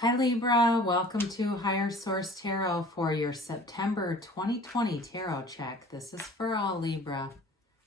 Hi Libra, welcome to Higher Source Tarot for your September 2020 tarot check. This is for all Libra,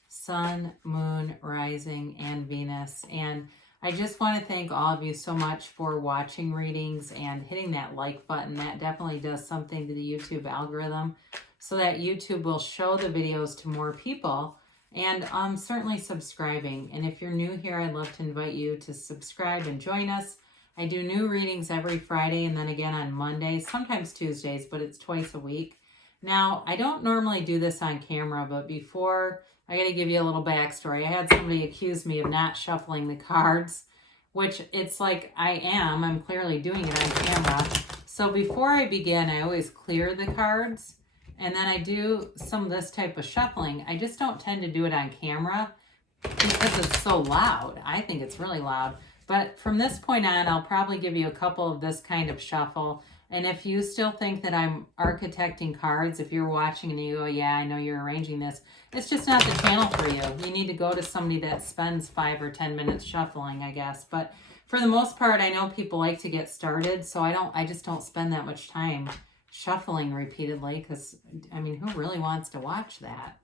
Sun, Moon, Rising, and Venus. And I just want to thank all of you so much for watching readings and hitting that like button. That definitely does something to the YouTube algorithm so that YouTube will show the videos to more people. And certainly subscribing. And if you're new here, I'd love to invite you to subscribe and join us. I do new readings every Friday and then again on Mondays, sometimes Tuesdays, but it's twice a week. Now, I don't normally do this on camera, but before, I got to give you a little backstory. I had somebody accuse me of not shuffling the cards, which it's like I'm clearly doing it on camera. So before I begin, I always clear the cards and then I do some of this type of shuffling. I just don't tend to do it on camera because it's so loud. I think it's really loud. But from this point on, I'll probably give you a couple of this kind of shuffle. And if you still think that I'm architecting cards, if you're watching and you go, yeah, I know you're arranging this, it's just not the channel for you. You need to go to somebody that spends 5 or 10 minutes shuffling, I guess. But for the most part, I know people like to get started, so I just don't spend that much time shuffling repeatedly because, I mean, who really wants to watch that?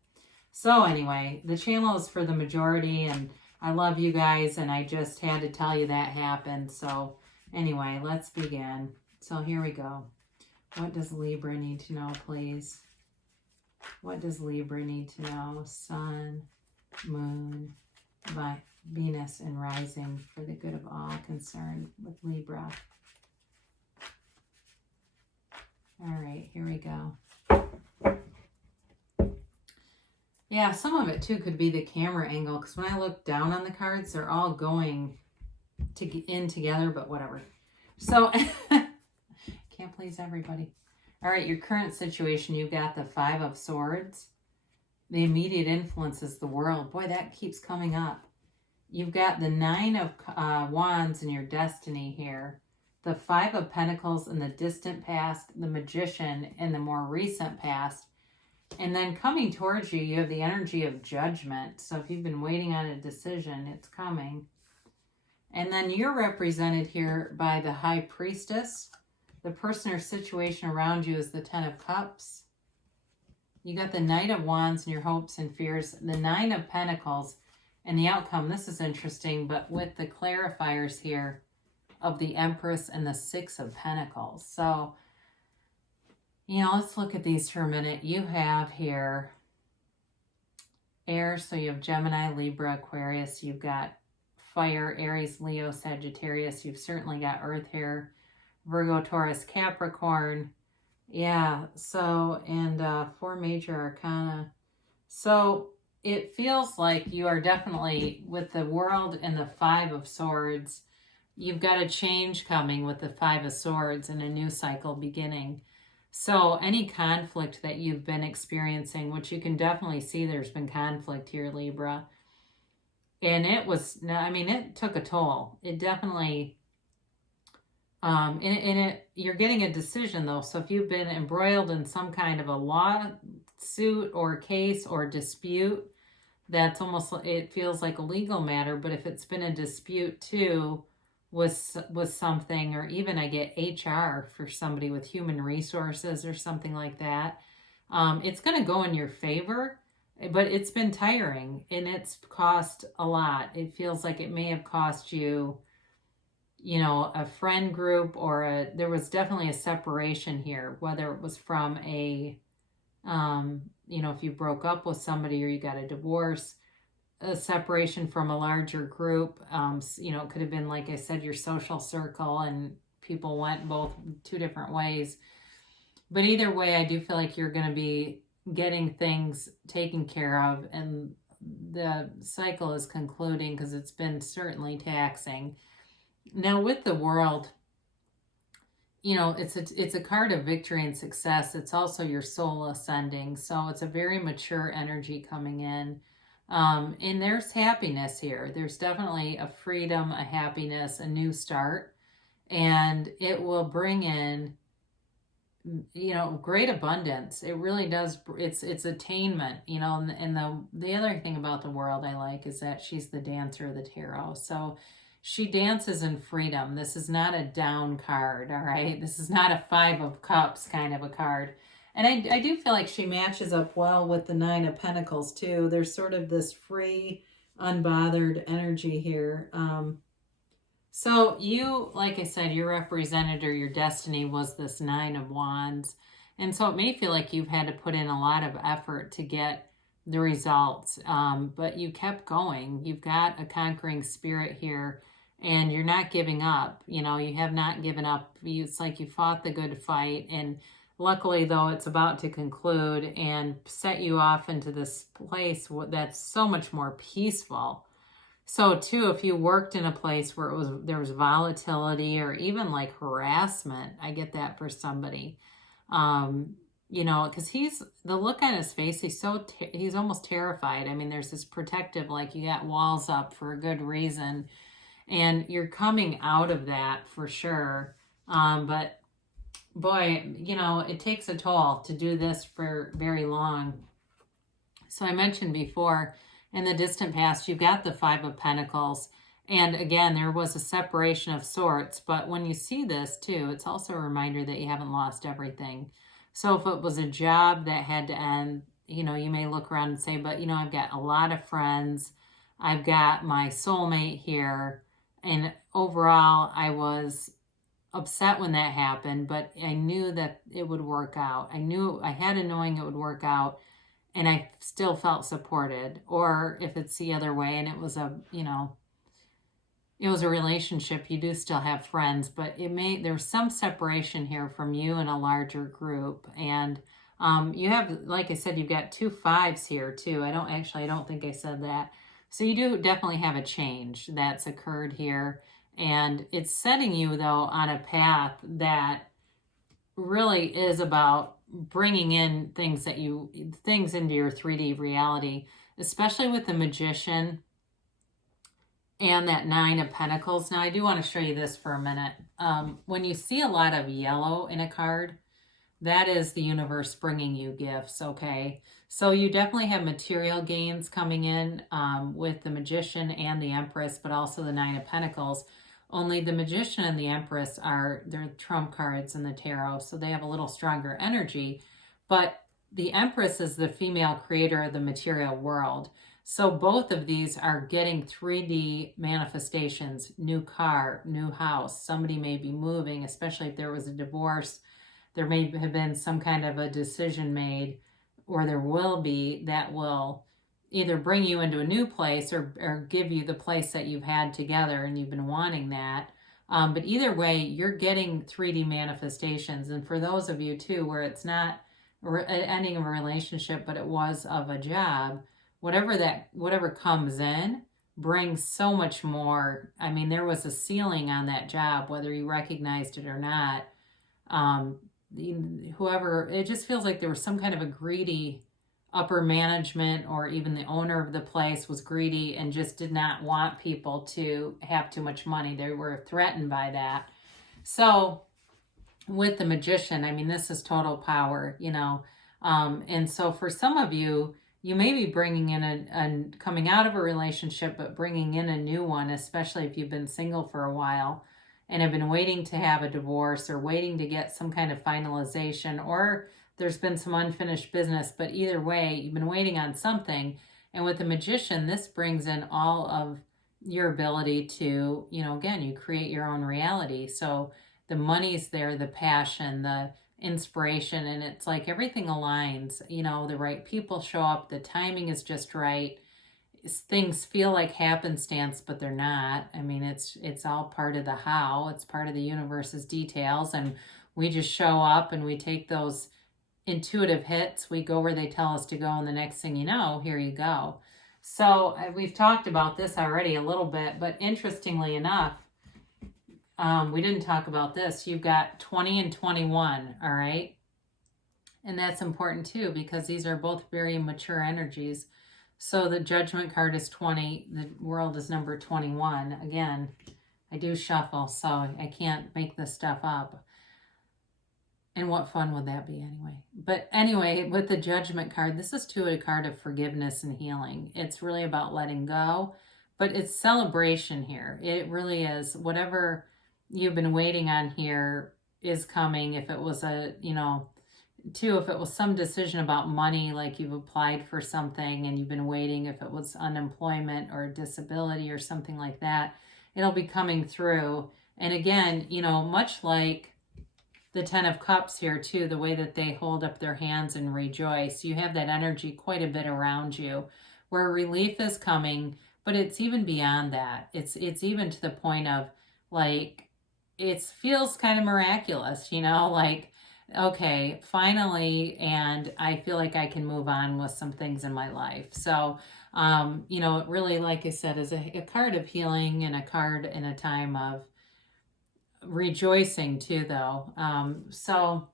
So anyway, the channel is for the majority, and I love you guys, and I just had to tell you that happened. So anyway, let's begin. So here we go. What does Libra need to know, please? What does Libra need to know? Sun, Moon, Venus, and Rising for the good of all concerned with Libra. All right, here we go. Yeah, some of it too could be the camera angle, because when I look down on the cards, they're all going in together, but whatever. So, can't please everybody. All right, your current situation, you've got the 5 of Swords. The immediate influence is the world. Boy, that keeps coming up. You've got the 9 of Wands in your destiny here. The 5 of Pentacles in the distant past, the Magician in the more recent past. And then coming towards you, you have the energy of Judgment. So if you've been waiting on a decision, it's coming. And then you're represented here by the High Priestess. The person or situation around you is the 10 of Cups. You got the Knight of Wands and your hopes and fears. The 9 of Pentacles and the outcome. This is interesting, but with the clarifiers here of the Empress and the 6 of Pentacles. So, you know, let's look at these for a minute. You have here air, so you have Gemini, Libra, Aquarius. You've got fire, Aries, Leo, Sagittarius. You've certainly got earth here, Virgo, Taurus, Capricorn. Yeah, so, and 4 major arcana. So it feels like you are definitely, with the world and the 5 of Swords, you've got a change coming with the 5 of Swords and a new cycle beginning. So any conflict that you've been experiencing, which you can definitely see there's been conflict here, Libra. And it was, I mean, it took a toll. It definitely, you're getting a decision though. So if you've been embroiled in some kind of a lawsuit or case or dispute, that's almost, it feels like a legal matter. But if it's been a dispute too, with something, or even I get HR for somebody with human resources or something like that, it's going to go in your favor, but it's been tiring and it's cost a lot. It feels like it may have cost you, you know, a friend group, or there was definitely a separation here, whether it was from a, you know, if you broke up with somebody or you got a divorce, a separation from a larger group. You know, it could have been, like I said, your social circle, and people went both 2 different ways. But either way, I do feel like you're going to be getting things taken care of, and the cycle is concluding because it's been certainly taxing. Now with the World, you know, it's a card of victory and success. It's also your soul ascending. So it's a very mature energy coming in. And there's happiness here. There's definitely a freedom, a happiness, a new start, and it will bring in, you know, great abundance. It really does. It's attainment, you know, and the other thing about the World I like is that she's the dancer of the tarot. So she dances in freedom. This is not a down card, all right? This is not a 5 of Cups kind of a card. And I do feel like she matches up well with the 9 of Pentacles too. There's sort of this free, unbothered energy here. So you, like I said, your represented or your destiny was this 9 of Wands. And so it may feel like you've had to put in a lot of effort to get the results, but you kept going. You've got a conquering spirit here, and you're not giving up. You know, you have not given up. It's like you fought the good fight, and luckily, though, it's about to conclude and set you off into this place that's so much more peaceful. So too, if you worked in a place where there was volatility or even like harassment, I get that for somebody. You know, because the look on his face, he's almost terrified. I mean, there's this protective, like you got walls up for a good reason, and you're coming out of that for sure. But boy, you know, it takes a toll to do this for very long. So I mentioned before, in the distant past, you've got the 5 of Pentacles. And again, there was a separation of sorts. But when you see this too, it's also a reminder that you haven't lost everything. So if it was a job that had to end, you know, you may look around and say, but, you know, I've got a lot of friends. I've got my soulmate here. And overall, I was upset when that happened, but I knew that it would work out. I had a knowing it would work out, and I still felt supported. Or if it's the other way and it was a, you know, it was a relationship, you do still have friends, but there's some separation here from you and a larger group. And you have, like I said, you've got 2 5s here too. I don't think I said that. So you do definitely have a change that's occurred here. And it's setting you, though, on a path that really is about bringing in things into your 3D reality, especially with the Magician and that 9 of Pentacles. Now, I do want to show you this for a minute. When you see a lot of yellow in a card, that is the universe bringing you gifts, okay? So you definitely have material gains coming in with the Magician and the Empress, but also the 9 of Pentacles. Only the Magician and the Empress they're trump cards in the tarot, so they have a little stronger energy. But the Empress is the female creator of the material world. So both of these are getting 3D manifestations, new car, new house. Somebody may be moving, especially if there was a divorce. There may have been some kind of a decision made, or there will be, that will either bring you into a new place or give you the place that you've had together and you've been wanting that. But either way, you're getting 3D manifestations. And for those of you too, where it's not an ending of a relationship, but it was of a job, whatever comes in brings so much more. I mean, there was a ceiling on that job, whether you recognized it or not. Whoever, it just feels like there was some kind of a greedy upper management, or even the owner of the place was greedy and just did not want people to have too much money. They were threatened by that. So with the Magician, I mean, this is total power, you know. And so for some of you, you may be bringing in coming out of a relationship, but bringing in a new one, especially if you've been single for a while and have been waiting to have a divorce or waiting to get some kind of finalization, or there's been some unfinished business. But either way, you've been waiting on something. And with the Magician, this brings in all of your ability to, you know, again, you create your own reality. So the money's there, the passion, the inspiration, and it's like everything aligns, you know, the right people show up, the timing is just right. Things feel like happenstance, but they're not. I mean, it's all part of the how. It's part of the universe's details, and we just show up and we take those intuitive hits. We go where they tell us to go, and the next thing you know, here you go. So we've talked about this already a little bit, but interestingly enough, we didn't talk about this. You've got 20 and 21, all right? And that's important too, because these are both very mature energies. So the Judgment card is 20. The World is number 21. Again, I do shuffle, so I can't make this stuff up. And what fun would that be anyway? But anyway, with the Judgment card, this is too a card of forgiveness and healing. It's really about letting go, but it's celebration here. It really is. Whatever you've been waiting on here is coming. If it was if it was some decision about money, like you've applied for something and you've been waiting, if it was unemployment or disability or something like that, it'll be coming through. And again, much like the Ten of Cups here too, the way that they hold up their hands and rejoice, you have that energy quite a bit around you where relief is coming, but it's even beyond that. It's even to the point of like, it feels kind of miraculous, like, okay, finally, and I feel like I can move on with some things in my life. So, it really, like I said, is a card of healing and a card in a time of rejoicing too, though. So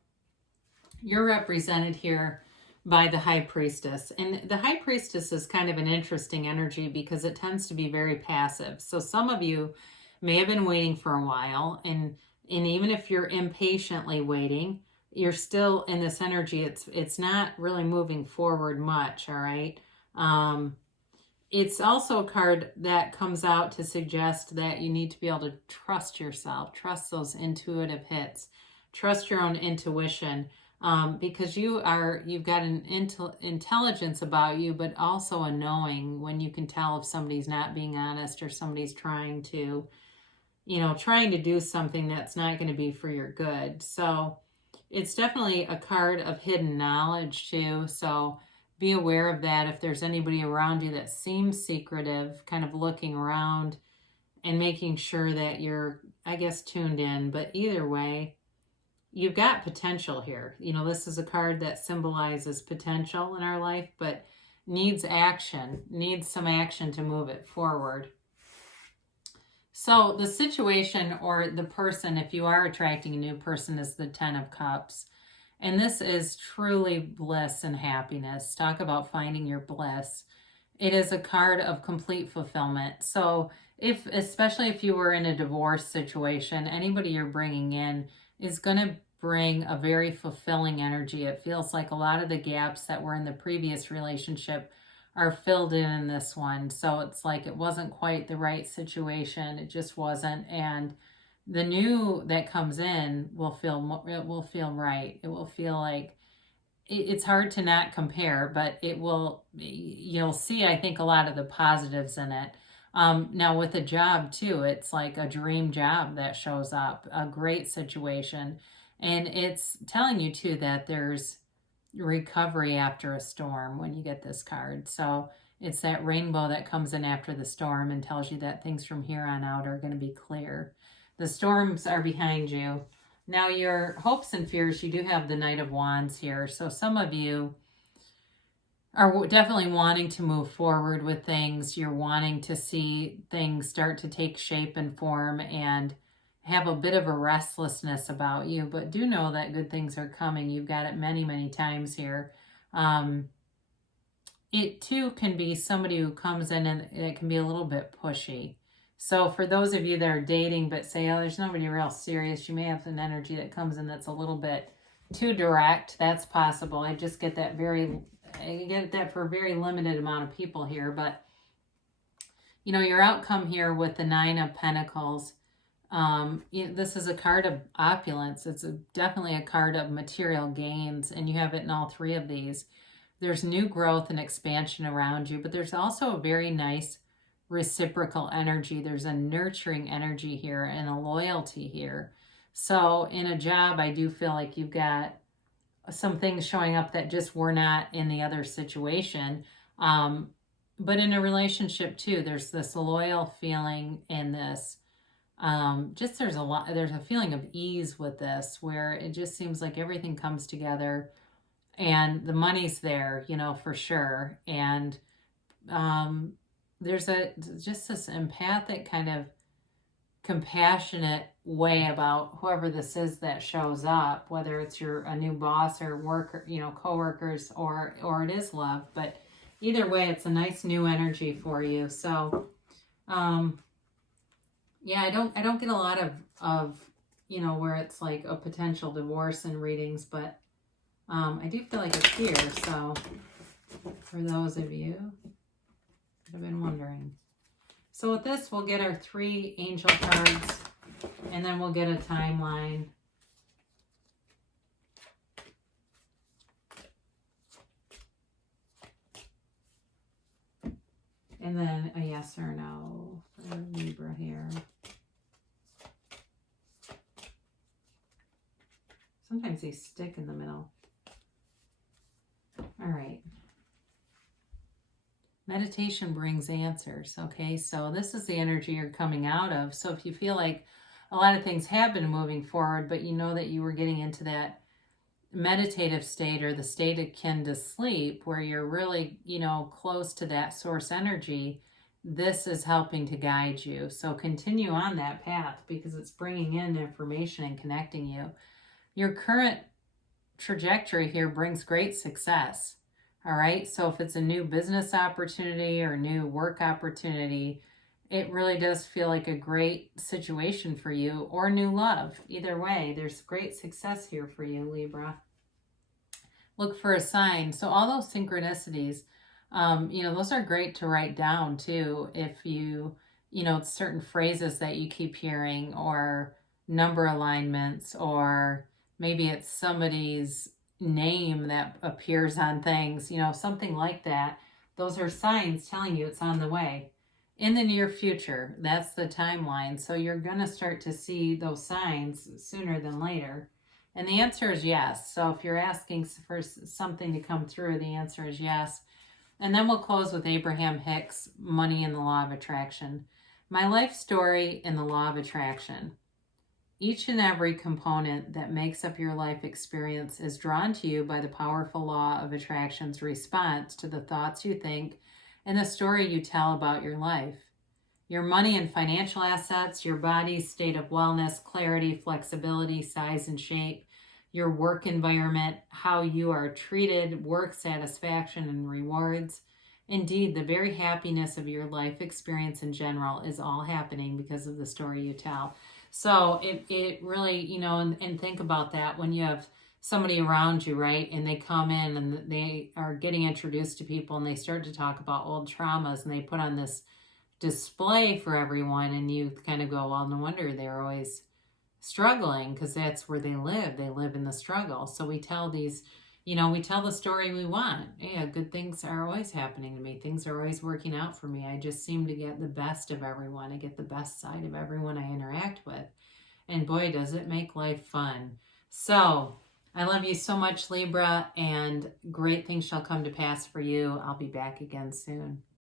you're represented here by the High Priestess. And the High Priestess is kind of an interesting energy because it tends to be very passive. So some of you may have been waiting for a while, and even if you're impatiently waiting, you're still in this energy. It's not really moving forward much, all right? It's also a card that comes out to suggest that you need to be able to trust yourself, trust those intuitive hits, trust your own intuition, because you've got an intelligence about you, but also a knowing when you can tell if somebody's not being honest or somebody's trying to do something that's not going to be for your good. So it's definitely a card of hidden knowledge too. So be aware of that. If there's anybody around you that seems secretive, kind of looking around and making sure that you're, I guess, tuned in. But either way, you've got potential here. This is a card that symbolizes potential in our life, but needs action, needs some action to move it forward. So the situation or the person, if you are attracting a new person, is the Ten of Cups. And this is truly bliss and happiness. Talk about finding your bliss. It is a card of complete fulfillment. So especially if you were in a divorce situation, anybody you're bringing in is going to bring a very fulfilling energy. It feels like a lot of the gaps that were in the previous relationship are filled in this one. So it's like it wasn't quite the right situation. It just wasn't. And the new that comes in will feel right. It will feel like it's hard to not compare, but you'll see, I think, a lot of the positives in it. Now with a job too, it's like a dream job that shows up, a great situation. And it's telling you too that there's recovery after a storm when you get this card. So it's that rainbow that comes in after the storm and tells you that things from here on out are going to be clear. The storms are behind you. Now your hopes and fears, you do have the Knight of Wands here. So some of you are definitely wanting to move forward with things. You're wanting to see things start to take shape and form and have a bit of a restlessness about you, but do know that good things are coming. You've got it many, many times here. It too can be somebody who comes in and it can be a little bit pushy. So for those of you that are dating but say, oh, there's nobody real serious, you may have an energy that comes in that's a little bit too direct. That's possible. I just get that for a very limited amount of people here. But, your outcome here with the Nine of Pentacles, this is a card of opulence. It's definitely a card of material gains, and you have it in all three of these. There's new growth and expansion around you, but there's also a very nice reciprocal energy. There's a nurturing energy here and a loyalty here. So in a job, I do feel like you've got some things showing up that just were not in the other situation. But in a relationship too, there's this loyal feeling in this. There's a feeling of ease with this where it just seems like everything comes together and the money's there, for sure. And there's just this empathic kind of compassionate way about whoever this is that shows up, whether it's a new boss or worker, coworkers, or it is love. But either way, it's a nice new energy for you. So, yeah, I don't get a lot of where it's like a potential divorce in readings, but I do feel like it's here. So for those of you that have been wondering. So with this, we'll get our 3 angel cards, and then we'll get a timeline. And then a yes or no for Libra here. Sometimes they stick in the middle. All right. Meditation brings answers, okay? So this is the energy you're coming out of. So if you feel like a lot of things have been moving forward, but you know that you were getting into that meditative state or the state akin to sleep where you're really, close to that source energy, this is helping to guide you. So continue on that path because it's bringing in information and connecting you. Your current trajectory here brings great success. All right. So if it's a new business opportunity or new work opportunity, it really does feel like a great situation for you, or new love. Either way, there's great success here for you, Libra. Look for a sign. So all those synchronicities, those are great to write down too. If certain phrases that you keep hearing, or number alignments, or maybe it's somebody's name that appears on things, something like that. Those are signs telling you it's on the way. In the near future, that's the timeline. So you're going to start to see those signs sooner than later. And the answer is yes. So if you're asking for something to come through, the answer is yes. And then we'll close with Abraham Hicks, Money and the Law of Attraction. My life story and the Law of Attraction. Each and every component that makes up your life experience is drawn to you by the powerful law of attraction's response to the thoughts you think and the story you tell about your life. Your money and financial assets, your body's state of wellness, clarity, flexibility, size and shape, your work environment, how you are treated, work satisfaction and rewards. Indeed, the very happiness of your life experience in general is all happening because of the story you tell. So it really, and think about that when you have somebody around you, right? And they come in and they are getting introduced to people and they start to talk about old traumas and they put on this display for everyone, and you kind of go, well, no wonder they're always struggling, because that's where they live in the struggle. So we tell these, we tell the story we want. Yeah, good things are always happening to me, things are always working out for me, I just seem to get the best of everyone, I get the best side of everyone I interact with, and boy, does it make life fun. So I love you so much, Libra, and great things shall come to pass for you. I'll be back again soon.